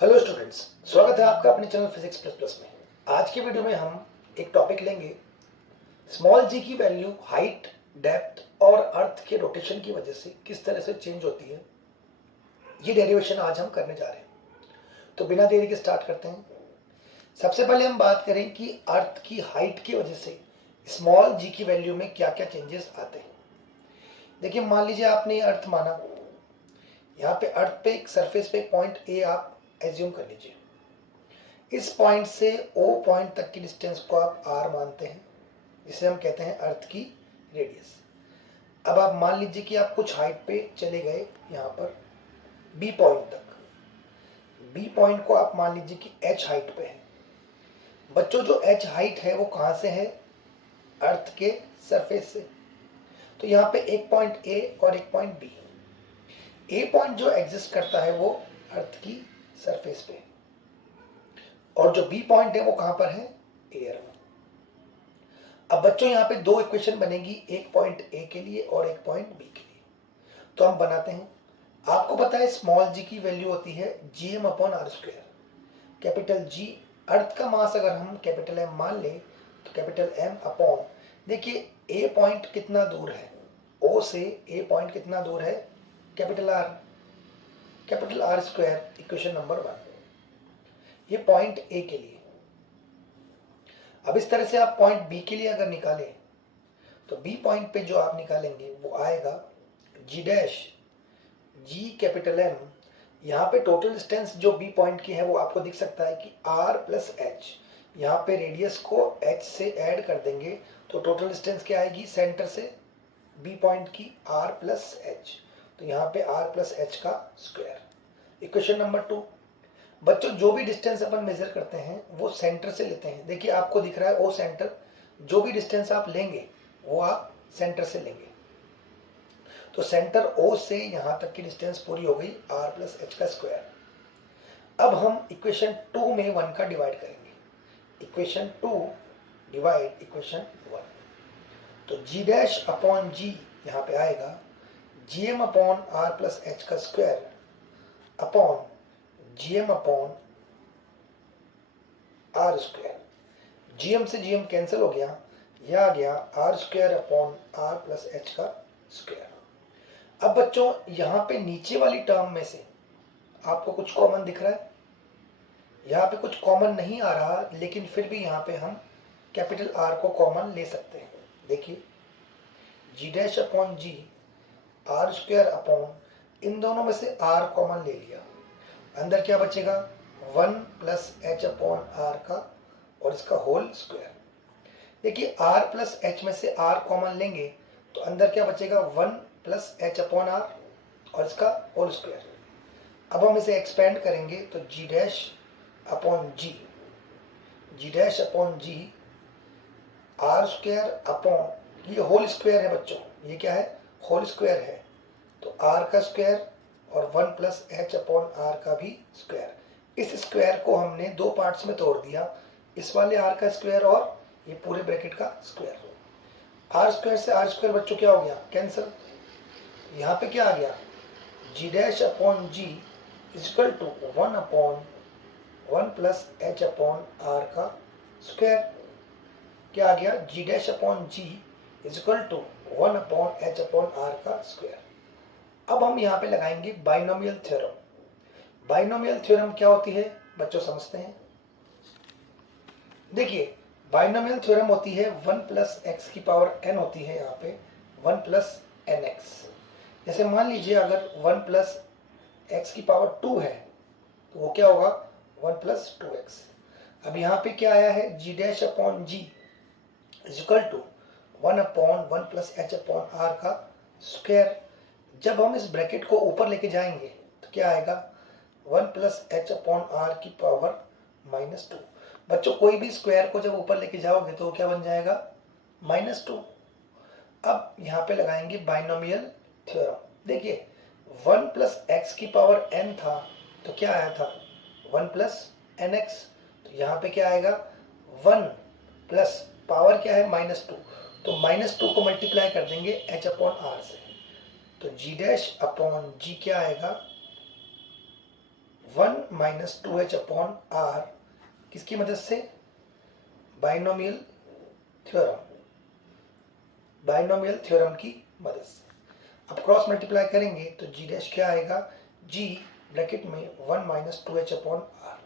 Hello students, स्वागत है आपका अपने चैनल फिजिक्स प्लस प्लस में। आज की वीडियो में हम एक टॉपिक लेंगे, स्मॉल जी की वैल्यू हाइट, डेप्थ और अर्थ के रोटेशन की वजह से किस तरह से चेंज होती है। ये डेरिवेशन आज हम करने जा रहे हैं। तो बिना देरी के स्टार्ट करते हैं। सबसे पहले हम बात करें कि अर्थ की हाइट की वजह से स्मॉल जी की वैल्यू में क्या क्या चेंजेस आते हैं। देखिए, मान लीजिए आपने अर्थ माना, यहाँ पे अर्थ पे एक सरफेस पे पॉइंट ए आप एज्यूम कर लीजिए। इस पॉइंट से ओ पॉइंट तक की डिस्टेंस को आप आर मानते हैं, इसे हम कहते हैं अर्थ की रेडियस। अब आप मान लीजिए कि आप कुछ हाइट पे चले गए, यहाँ पर बी पॉइंट तक। बी पॉइंट को आप मान लीजिए कि एच हाइट पे है। बच्चों, जो एच हाइट है वो कहाँ से है? अर्थ के सरफेस से। तो यहाँ पे एक पॉइंट ए और एक पॉइंट बी। ए पॉइंट जो एग्जिस्ट करता है वो अर्थ की सरफेस पे, और जो बी पॉइंट है वो कहां पर है? एयर में। अब बच्चों, यहाँ पे दो इक्वेशन बनेगी, एक पॉइंट ए के लिए और एक पॉइंट बी के लिए। तो हम बनाते हैं। आपको पता है स्मॉल जी की वैल्यू होती है GM upon R square. Capital G, earth का मास अगर हम कैपिटल एम मान ले तो कैपिटल एम अपॉन, देखिए ए पॉइंट कितना दूर है ओ से, ए पॉइंट कितना दूर है? Capital R square. Equation number 1, ये पॉइंट ए के लिए। अब इस तरह से आप पॉइंट बी के लिए अगर निकालें तो बी पॉइंट पे जो आप निकालेंगे वो आएगा जी डैश, जी कैपिटल एम। यहाँ पे टोटल डिस्टेंस जो बी पॉइंट की है वो आपको दिख सकता है कि आर प्लस एच। यहाँ पे रेडियस को एच से ऐड कर देंगे तो टोटल डिस्टेंस क्या आएगी? सेंटर से बी पॉइंट की आर प्लस एच। तो यहाँ पे आर प्लस एच का स्क्वायर। इक्वेशन नंबर 2, बच्चों जो भी डिस्टेंस अपन मेजर करते हैं वो सेंटर से लेते हैं। देखिए आपको दिख रहा है ओ सेंटर, जो भी डिस्टेंस आप लेंगे वो आप सेंटर से लेंगे। तो सेंटर ओ से यहां तक की डिस्टेंस पूरी हो गई आर प्लस एच का स्क्वायर। अब हम इक्वेशन 2 में 1 का डिवाइड करेंगे। Equation 2 divide equation 1। तो जी डैश अपॉन जी यहाँ पे आएगा G M upon R plus H का square upon GM upon R square. GM से जीएम कैंसिल हो गया, यह आ गया R square upon R plus H का स्क्वायर। अब बच्चों, यहाँ पे नीचे वाली टर्म में से आपको कुछ कॉमन दिख रहा है? यहाँ पे कुछ कॉमन नहीं आ रहा, लेकिन फिर भी यहाँ पे हम कैपिटल आर को कॉमन ले सकते हैं। देखिए G dash upon G, R square upon, इन दोनों में से आर कॉमन ले लिया, अंदर क्या बचेगा? 1 प्लस एच अपॉन आर का और इसका होल स्क्वायर। देखिए आर प्लस एच में से आर कॉमन लेंगे तो अंदर क्या बचेगा? 1 प्लस एच अपॉन आर और इसका होल स्क्वायर। अब हम इसे एक्सपेंड करेंगे तो G dash upon G, G dash upon G R square upon, ये होल स्क्वायर है बच्चों, ये क्या है? होल स्क्वायर है। तो आर का स्क्वायर और 1 प्लस एच अपॉन आर का भी स्क्वायर। इस स्क्वायर को हमने दो पार्ट्स में तोड़ दिया, इस वाले आर का स्क्वायर और ये पूरे ब्रैकेट का स्क्वायर। आर स्क्वायर से आर स्क्वायर बच्चों क्या हो गया? कैंसिल। यहाँ पे क्या आ गया? G dash upon G equal to 1 upon 1 plus H upon R का स्क्वायर। क्या आ गया? G dash upon G equal to 1 upon H upon R का स्क्वायर। अब हम यहाँ पे लगाएंगे बाइनोमियल थ्योरम। बाइनोमियल थ्योरम क्या होती है बच्चों, समझते हैं। देखिए बाइनोमियल थ्योरम होती है 1 प्लस एक्स की पावर n होती है, यहाँ पे 1 प्लस एन एक्स। जैसे मान लीजिए अगर 1 प्लस एक्स की पावर 2 है तो वो क्या होगा? 1 प्लस 2x। अब यहाँ पे क्या आया है? G dash upon G equal to 1 upon 1 plus H upon R का स्क्वायर। जब हम इस ब्रैकेट को ऊपर लेके जाएंगे तो क्या आएगा? 1 प्लस एच अपॉन आर की पावर -2। बच्चों कोई भी स्क्वायर को जब ऊपर लेके जाओगे तो क्या बन जाएगा? -2। अब यहाँ पे लगाएंगे बाइनोमियल थ्योरम। देखिए 1 प्लस एक्स की पावर n था तो क्या आया था? 1 प्लस एन एक्स। तो यहाँ पे क्या आएगा? 1 प्लस पावर क्या है? -2। तो -2 को मल्टीप्लाई कर देंगे h अपॉन आर से, तो जी डैश अपॉन जी क्या आएगा? 1 माइनस 2h अपॉन आर किसकी मदद से? बाइनोमियल थ्योरम की मदद से। अब क्रॉस मल्टीप्लाई करेंगे तो जी डैश क्या आएगा? जी ब्रैकेट में 1 माइनस 2h अपॉन आर।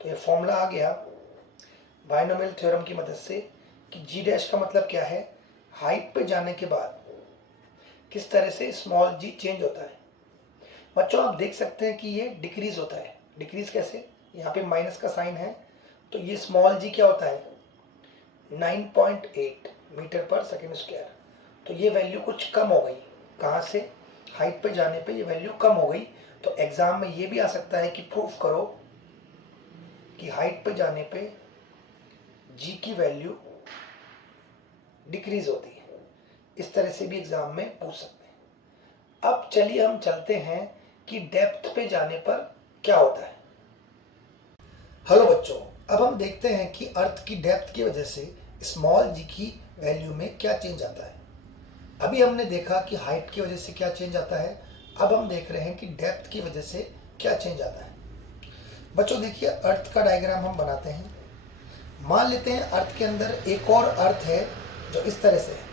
तो ये फॉर्मूला आ गया बाइनोमियल थ्योरम की मदद से कि जी डैश का मतलब क्या है? हाइट पे जाने के बाद किस तरह से स्मॉल जी चेंज होता है। बच्चों आप देख सकते हैं कि ये डिक्रीज होता है। डिक्रीज कैसे? यहाँ पे माइनस का साइन है, तो ये स्मॉल जी क्या होता है? 9.8 मीटर पर सेकेंड स्क्वायर। तो ये वैल्यू कुछ कम हो गई। कहाँ से? हाइट पे जाने पे ये वैल्यू कम हो गई। तो एग्जाम में ये भी आ सकता है कि प्रूफ करो कि हाइट पे जाने पे जी की वैल्यू डिक्रीज होती है। इस तरह से भी एग्जाम में पूछ सकते हैं। अब चलिए हम चलते हैं कि डेप्थ पे जाने पर क्या होता है। हेलो बच्चों, अब हम देखते हैं कि अर्थ की डेप्थ की वजह से स्मॉल जी की वैल्यू में क्या चेंज आता है। अभी हमने देखा कि हाइट की वजह से क्या चेंज आता है, अब हम देख रहे हैं कि डेप्थ की वजह से क्या चेंज आता है। बच्चों देखिए, अर्थ का डायग्राम हम बनाते हैं। मान लेते हैं अर्थ के अंदर एक और अर्थ है जो इस तरह से है।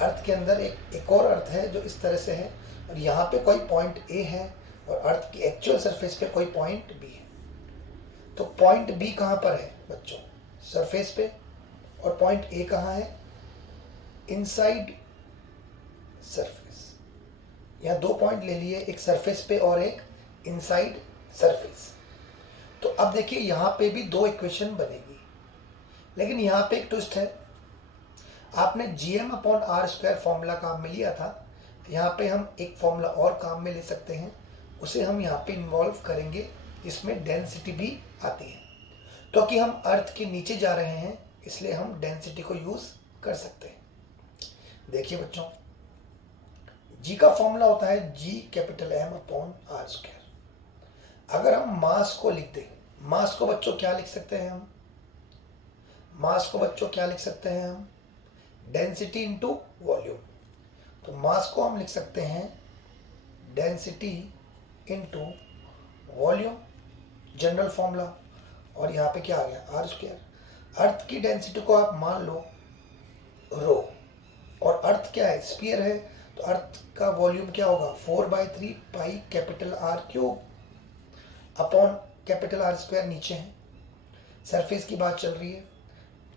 अर्थ के अंदर एक और अर्थ है जो इस तरह से है, और यहाँ पे कोई पॉइंट ए है और अर्थ की एक्चुअल सरफेस पे कोई पॉइंट बी है। तो पॉइंट बी कहाँ पर है बच्चों? सरफेस पे। और पॉइंट ए कहाँ है? Inside surface. यहाँ दो पॉइंट ले लिए, एक सरफेस पे और एक इनसाइड सरफेस। तो अब देखिए यहाँ पे भी दो इक्वेशन बनेगी, लेकिन यहाँ पे एक ट्विस्ट है। आपने GM upon R square formula काम में लिया था, यहाँ पे हम एक फॉर्मूला और काम में ले सकते हैं, उसे हम यहाँ पे इन्वॉल्व करेंगे, इसमें डेंसिटी भी आती है। क्योंकि हम अर्थ के नीचे जा रहे हैं इसलिए हम डेंसिटी को यूज कर सकते हैं। देखिए बच्चों, जी का फॉर्मूला होता है G capital M upon R square. अगर हम मास को लिख दें, मास को बच्चों क्या लिख सकते हैं हम? मास को बच्चों क्या लिख सकते हैं हम? Density into volume. तो मास को हम लिख सकते हैं density into volume, general formula. और यहाँ पे क्या आ गया? R square. अर्थ की डेंसिटी को आप मान लो रो, और अर्थ क्या है? स्फीयर है, तो अर्थ का वॉल्यूम क्या होगा? 4/3 pi capital are cube upon capital R square नीचे है। सरफेस की बात चल रही है।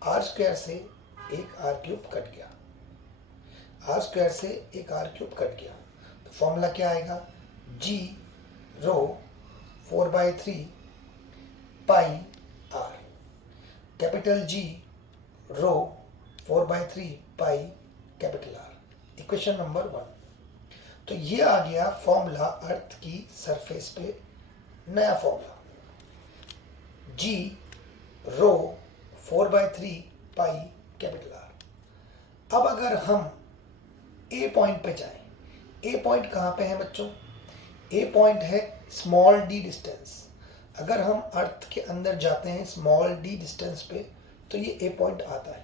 आर स्क्वायर से एक आर क्यूब कट गया, आर स्क्वायर से एक आर क्यूब कट गया। तो फॉर्मूला क्या आएगा? G rho 4/3 pi R, capital G rho 4/3 pi capital R. Equation number 1। तो ये आ गया फॉर्मूला अर्थ की सरफेस पे, नया formula ji rho 4/3 pi capital are. अब अगर हम ए पॉइंट पे जाएं, ए पॉइंट कहाँ पे है बच्चों? ए पॉइंट है स्मॉल डी डिस्टेंस। अगर हम अर्थ के अंदर जाते हैं स्मॉल डी डिस्टेंस पे तो ये ए पॉइंट आता है।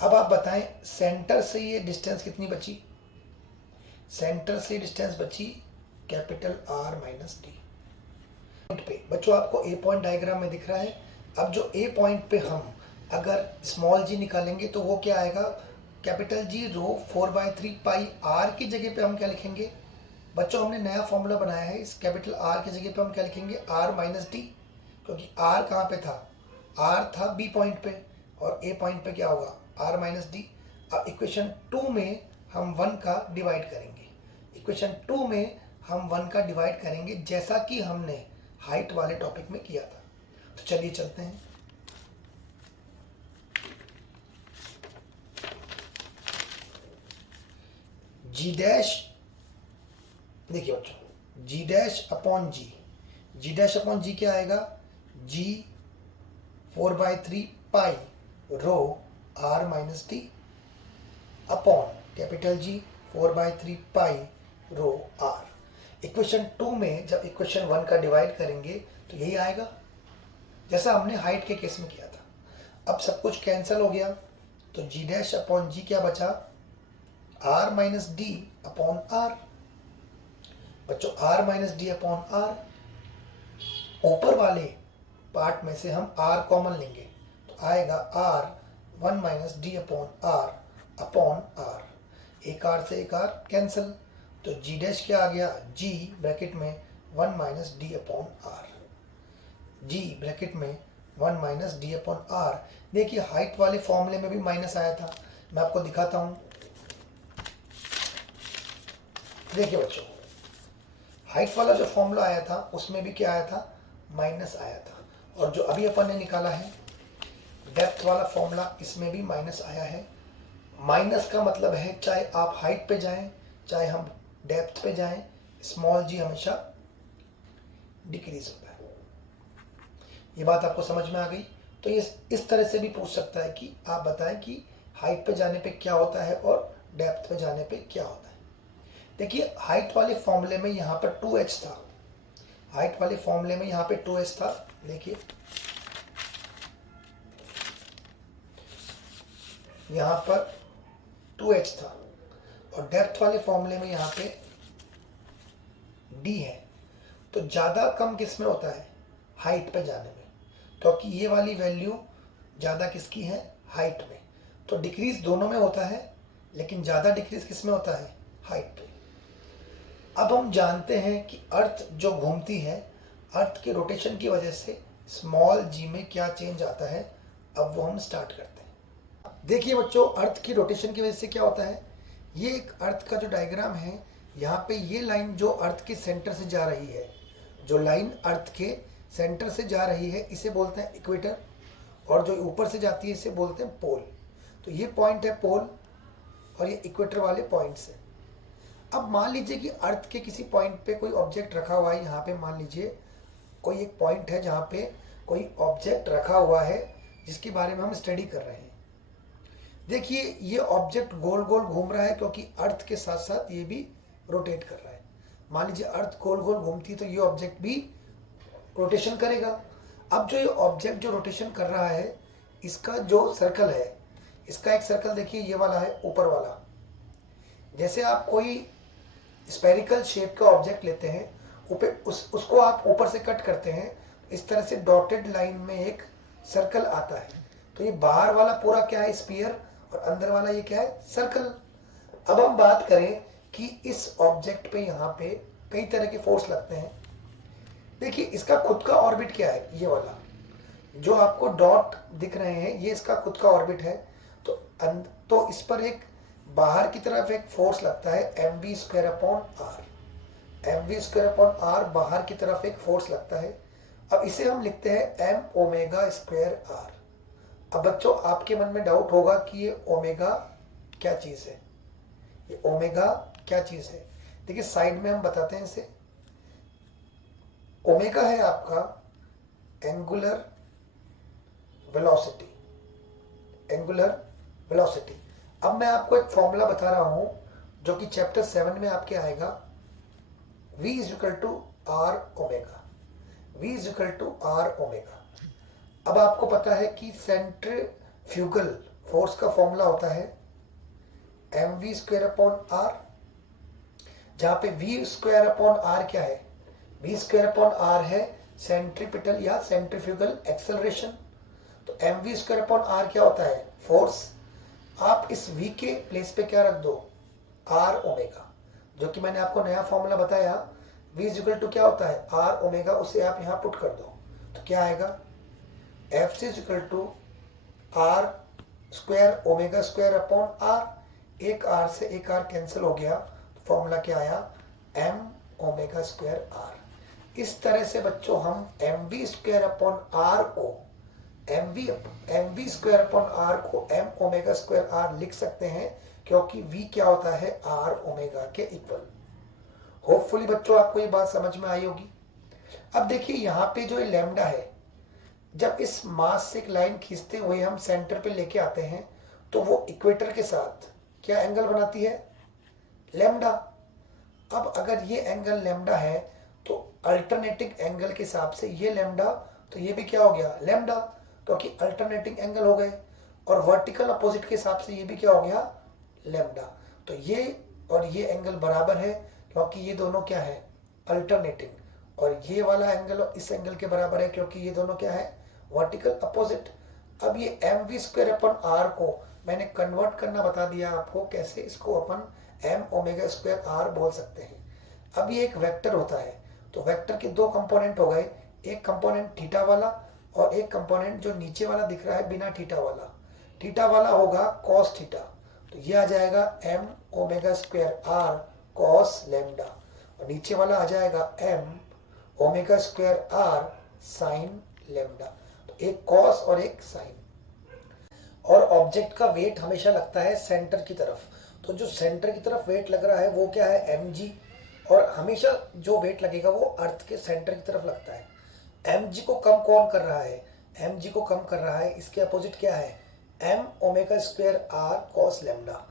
अब आप बताएं सेंटर से ये डिस्टेंस कितनी बची? सेंटर से डिस्टेंस बची कैपिटल आर माइनस डी। पे बच्चों आपको ए पॉइंट डायग्राम में दिख रहा है। अब जो ए पॉइंट पे हम अगर स्मॉल जी निकालेंगे तो वो क्या आएगा? Capital G rho 4/3 pi are की जगह पे हम क्या लिखेंगे बच्चों? हमने नया फॉर्मूला बनाया है, इस कैपिटल आर की जगह पे हम क्या लिखेंगे? R minus D. क्योंकि आर कहाँ पे था? आर था बी पॉइंट पे, और ए पॉइंट पे क्या होगा? R minus D. अब इक्वेशन 2 में हम 1 का डिवाइड करेंगे। इक्वेशन 2 में हम 1 का डिवाइड करेंगे जैसा कि हमने हाइट वाले टॉपिक में किया था। तो चलिए चलते हैं। जी डैश, देखिए बच्चों, G dash upon G, G dash upon G क्या आएगा? G 4/3 pi rho R minus D upon capital G 4/3 pi rho R. Equation 2 में जब इक्वेशन 1 का डिवाइड करेंगे तो यही आएगा जैसा हमने हाइट के केस में किया था। अब सब कुछ कैंसिल हो गया, तो जी डैश अपॉन जी क्या बचा? R minus D upon R. बच्चों r minus D upon R, ऊपर वाले पार्ट में से हम r कॉमन लेंगे तो आएगा r 1 minus D upon R, एक r से एक r कैंसिल, तो g डैश क्या आ गया, g ब्रैकेट में 1 minus D upon R, g bracket में 1 माइनस डी अपॉन आर। देखिए हाइट वाले फॉर्मूले में भी माइनस आया था, मैं आपको दिखाता हूँ। देखिए बच्चों, हाइट वाला जो फॉर्मूला आया था उसमें भी क्या आया था, माइनस आया था, और जो अभी अपन ने निकाला है डेप्थ वाला फॉर्मूला, इसमें भी माइनस आया है। माइनस का मतलब है चाहे आप हाइट पे जाएं चाहे हम डेप्थ पे जाएं, स्मॉल जी हमेशा डिक्रीज होता है। ये बात आपको समझ में आ गई? तो ये इस तरह से भी पूछ सकता है कि आप बताएं कि हाइट पे जाने पे क्या होता है और डेप्थ पे जाने पे क्या होता है। देखिए हाइट वाले फॉर्मूले में यहाँ पर 2h था, हाइट वाले फॉर्मूले में यहाँ पे 2h था, देखिए यहाँ पर 2h था, और डेप्थ वाले फॉर्मूले में यहाँ पे d है। तो ज़्यादा कम किस में होता है, हाइट पे जाने में, क्योंकि ये वाली वैल्यू ज़्यादा किसकी है, हाइट में। तो डिक्रीज दोनों में होता है, लेकिन ज़्यादा डिक्रीज किस में होता है, हाइट पे। अब हम जानते हैं कि अर्थ जो घूमती है, अर्थ के रोटेशन की वजह से स्मॉल जी में क्या चेंज आता है, अब वो हम स्टार्ट करते हैं। देखिए बच्चों, अर्थ की रोटेशन की वजह से क्या होता है, ये एक अर्थ का जो डायग्राम है, यहाँ पे ये लाइन जो अर्थ के सेंटर से जा रही है, जो लाइन अर्थ के सेंटर से जा रही है इसे बोलते हैं इक्वेटर, और जो ऊपर से जाती है इसे बोलते हैं पोल। तो ये पॉइंट है पोल और ये इक्वेटर वाले पॉइंट से। अब मान लीजिए कि अर्थ के किसी पॉइंट पे कोई ऑब्जेक्ट रखा हुआ है, यहाँ पे मान लीजिए कोई एक पॉइंट है जहाँ पे कोई ऑब्जेक्ट रखा हुआ है जिसके बारे में हम स्टडी कर रहे हैं। देखिए ये ऑब्जेक्ट गोल गोल घूम रहा है, क्योंकि अर्थ के साथ साथ ये भी रोटेट कर रहा है। मान लीजिए अर्थ गोल गोल घूमती है तो ये ऑब्जेक्ट भी रोटेशन करेगा। अब जो ये ऑब्जेक्ट जो रोटेशन कर रहा है, इसका जो सर्कल है, इसका एक सर्कल देखिए ये वाला है ऊपर वाला। जैसे आप कोई स्पेरिकल शेप का ऑब्जेक्ट लेते हैं, उसको आप ऊपर से कट करते हैं, इस तरह से डॉटेड लाइन में एक सर्कल आता है। तो ये बाहर वाला पूरा क्या है, स्फीयर, और अंदर वाला ये क्या है, सर्कल। अब हम बात करें कि इस ऑब्जेक्ट पे यहाँ पे कई तरह के फोर्स लगते हैं। देखिए इसका खुद का ऑर्बिट क्या है, ये वाला जो आपको डॉट दिख रहे हैं, ये इसका खुद का ऑर्बिट है। तो इस पर एक बाहर की तरफ एक फोर्स लगता है mv² upon are, mv² upon are बाहर की तरफ एक फोर्स लगता है। अब इसे हम लिखते हैं m ओमेगा² आर। अब बच्चों आपके मन में डाउट होगा कि ये ओमेगा क्या चीज़ है, ये ओमेगा क्या चीज़ है। देखिए साइड में हम बताते हैं इसे। ओमेगा है आपका एंगुलर वेलोसिटी, एंगुलर वेलोसिटी। अब मैं आपको एक फॉर्मूला बता रहा हूं जो कि चैप्टर 7 में आपके आएगा, v is equal to R omega, v is equal to R omega. अब आपको पता है कि सेंट्रीफ्यूगल फोर्स का फॉर्मूला होता है mv² अपॉन आर, जहां पे v² अपॉन आर क्या है, v² अपॉन आर है सेंट्रीपिटल या सेंट्रीफ्यूगल एक्सेलरेशन। तो mv² अपॉन आर क्या होता है, फोर्स। आप इस v के प्लेस पे क्या रख दो, आर ओमेगा, जो कि मैंने आपको नया फॉर्मूला बताया, v इज इक्वल टू क्या होता है, आर ओमेगा, उसे आप यहाँ पुट कर दो तो क्या आएगा, F is equal to R square omega square upon R. एक आर से एक आर कैंसिल हो गया, फॉर्मूला क्या आया, m ओमेगा स्क्वायर आर। इस तरह से बच्चों हम mv² अपॉन आर को mv² अपॉन आर को m ओमेगा स्क्वायर आर लिख सकते हैं, क्योंकि v क्या होता है, r ओमेगा के इक्वल। होपफुली बच्चों आपको ये बात समझ में आई होगी। अब देखिए यहाँ पे जो लैम्डा है, जब इस मास से एक लाइन खींचते हुए हम सेंटर पे लेके आते हैं तो वो इक्वेटर के साथ क्या एंगल बनाती है, लैम्डा। अब अगर ये एंगल लैम्डा है तो अल्टरनेटिंग एंगल के हिसाब से ये लैम्डा, तो ये भी क्या हो गया, लैम्डा, क्योंकि अल्टरनेटिंग एंगल हो गए। और वर्टिकल अपोजिट के हिसाब से ये भी क्या हो गया, लैम्डा। तो ये और ये एंगल बराबर है, क्योंकि ये दोनों क्या है, अल्टरनेटिंग, और ये वाला एंगल इस एंगल के बराबर है क्योंकि ये दोनों क्या है, वर्टिकल अपोजिट। अब ये M V square upon R को मैंने कन्वर्ट करना बता दिया आपको कैसे, इसको अपन एम ओमेगा स्क्वायर आर बोल सकते हैं। अब ये एक वेक्टर होता है, तो वेक्टर के दो कंपोनेंट हो गए, एक कंपोनेंट थीटा वाला और एक कंपोनेंट जो नीचे वाला दिख रहा है बिना थीटा वाला। थीटा वाला होगा कॉस थीटा, तो ये आ जाएगा M omega square R cos lambda, और नीचे वाला आ जाएगा M omega square R sine lambda. तो एक कॉस और एक साइन। और ऑब्जेक्ट का वेट हमेशा लगता है सेंटर की तरफ, तो जो सेंटर की तरफ वेट लग रहा है वो क्या है, एम जी, और हमेशा जो वेट लगेगा वो अर्थ के सेंटर की तरफ लगता है। एम जी को कम कौन कर रहा है, एम जी को कम कर रहा है, इसके अपोजिट क्या है, M omega square R cos lambda.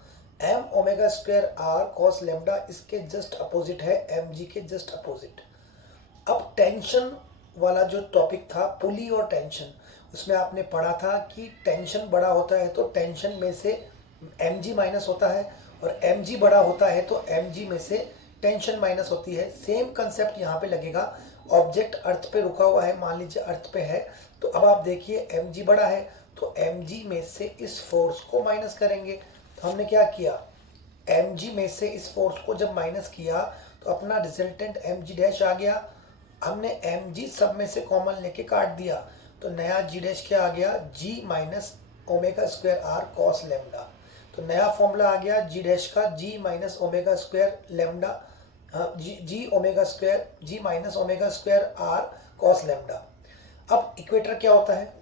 M omega square R cos lambda इसके जस्ट अपोजिट है, एम जी के जस्ट अपोजिट। अब टेंशन वाला जो टॉपिक था, पुली और टेंशन, उसमें आपने पढ़ा था कि टेंशन बड़ा होता है तो टेंशन में से एम जी माइनस होता है, और एम जी बड़ा होता है तो एम जी में से टेंशन माइनस होती है। सेम कंसेप्ट यहाँ पे लगेगा। ऑब्जेक्ट अर्थ पे रुका हुआ है, मान लीजिए अर्थ पे है, तो अब आप देखिए एम जी बड़ा है तो एम जी में से इस फोर्स को माइनस करेंगे। तो हमने क्या किया, एम जी में से इस फोर्स को जब माइनस किया तो अपना रिजल्टेंट एम जी डैश आ गया। हमने एम जी सब में से कॉमन लेके काट दिया, तो नया जी डैश क्या आ गया, G minus omega square R cos lambda. तो नया फॉर्मूला आ गया जी डैश का, G minus omega square lambda, G omega square, G minus omega square R cos lambda. अब इक्वेटर क्या होता है,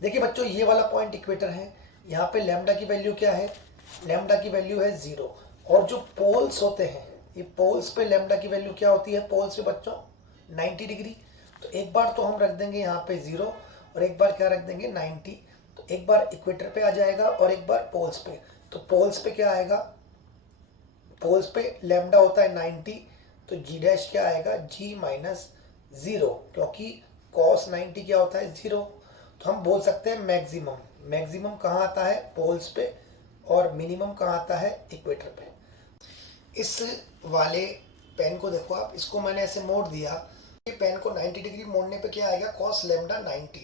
देखिए बच्चों ये वाला पॉइंट इक्वेटर है, यहाँ पे लेमडा की वैल्यू क्या है, लेमडा की वैल्यू है 0, और जो पोल्स होते हैं ये पोल्स पे लेमडा की वैल्यू क्या होती है, पोल्स पे बच्चों 90 डिग्री। तो एक बार तो हम रख देंगे यहाँ पे 0 और एक बार क्या रख देंगे 90, तो एक बार इक्वेटर पे आ जाएगा और एक बार पोल्स पे। तो पोल्स पे क्या आएगा, पोल्स पे लेमडा होता है 90, तो जी डैश क्या आएगा, जी माइनस 0, क्योंकि कॉस 90 क्या होता है 0। तो हम बोल सकते हैं मैक्सिमम, मैक्सिमम कहाँ आता है, पोल्स पे, और मिनिमम कहाँ आता है, इक्वेटर पे। इस वाले पेन को देखो आप, इसको मैंने ऐसे मोड़ दिया, ये पेन को 90 डिग्री मोड़ने पे क्या आएगा, कॉस लेमडा 90,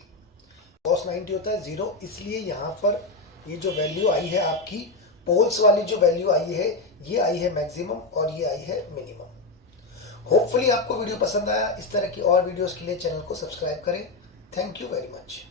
कॉस 90 होता है 0, इसलिए यहाँ पर ये जो वैल्यू आई है आपकी पोल्स वाली जो वैल्यू आई है, ये आई है मैक्सिमम और ये आई है मिनिमम। होपफुली आपको वीडियो पसंद आया। इस तरह की और वीडियोस के लिए चैनल को सब्सक्राइब करें। Thank you very much.